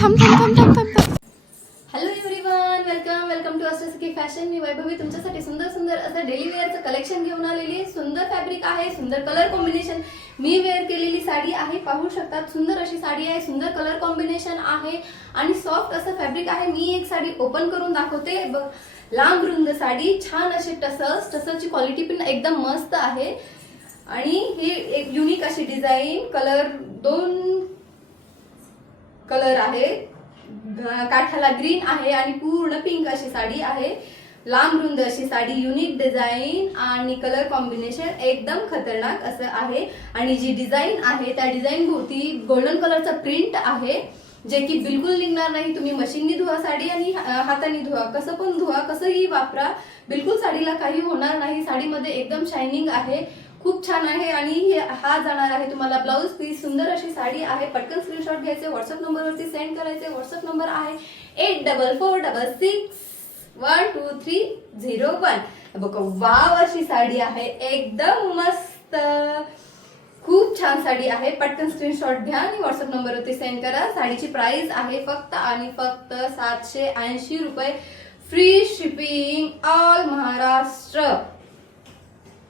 थांब थांब थांब थांब थांब थांब. Hello everyone, welcome to Ashtasakhi fashion. मी वैभवी तुमच्यासाठी सुंदर सुंदर असं डेली वेअरचं कलेक्शन घेऊन आलेली आहे. सुंदर फॅब्रिक आहे, सुंदर कलर कॉम्बिनेशन. मी वेअर केलेली साडी आहे, पाहू शकतात. सुंदर अशी साडी आहे, सुंदर कलर कॉम्बिनेशन आहे आणि सॉफ्ट असं फॅब्रिक आहे. मी एक साडी ओपन करून दाखवते. लांब रुंद साडी, छान असे टसलची क्वालिटी पण एकदम मस्त आहे आणि ही एक युनिक अशी डिझाईन. कलर 2 कलर आहे, काठाला ग्रीन आहे आणि पूर्ण पिंक अशी साडी आहे. लांब रुंद अशी साडी, युनिक डिझाईन आणि कलर कॉम्बिनेशन एकदम खतरनाक असं आहे. आणि जी डिझाईन आहे त्या डिझाईन भोवती गोल्डन कलरचा प्रिंट आहे, जे की बिलकुल निघणार नाही. तुम्ही मशीननी धुवा साडी आणि हाताने धुवा, कसं पण धुवा, कसंही वापरा, बिलकुल साडीला काही होणार नाही. साडीमध्ये एकदम शायनिंग आहे, खूप छान आहे. आणि हा जाणार आहे तुम्हाला ब्लाउज पीस. सुंदर अशी साडी आहे. पटकन स्क्रीनशॉट घ्यायचे, व्हॉट्सअप नंबरवरती सेंड करायचे. व्हॉट्सअप नंबर आहे 8446122301. बघा, वाव अशी साडी आहे, एकदम मस्त, खूप छान साडी आहे. पटकन स्क्रीनशॉट घ्या आणि व्हॉट्सअप नंबरवरती सेंड करा. साडीची प्राइस आहे फक्त आणि फक्त 780 रुपये. Free shipping all Maharashtra.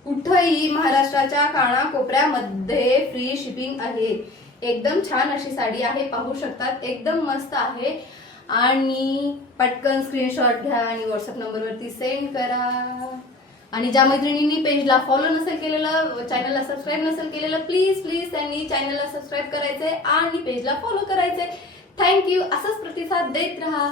कुठेही महाराष्ट्राच्या कानाकोपऱ्यामध्ये फ्री शिपिंग आहे. एकदम छान अशी साडी आहे, पाहू शकतात, एकदम मस्त आहे. आणि पटकन स्क्रीनशॉट घ्या आणि व्हॉट्सअप नंबरवरती सेंड करा. आणि ज्या मैत्रिणींनी पेजला फॉलो नसेल केलेलं, चॅनलला सबस्क्राईब नसेल केलेलं, प्लीज त्यांनी चॅनलला सबस्क्राईब करायचंय आणि पेजला फॉलो करायचंय. थँक्यू. असाच प्रतिसाद देत राहा.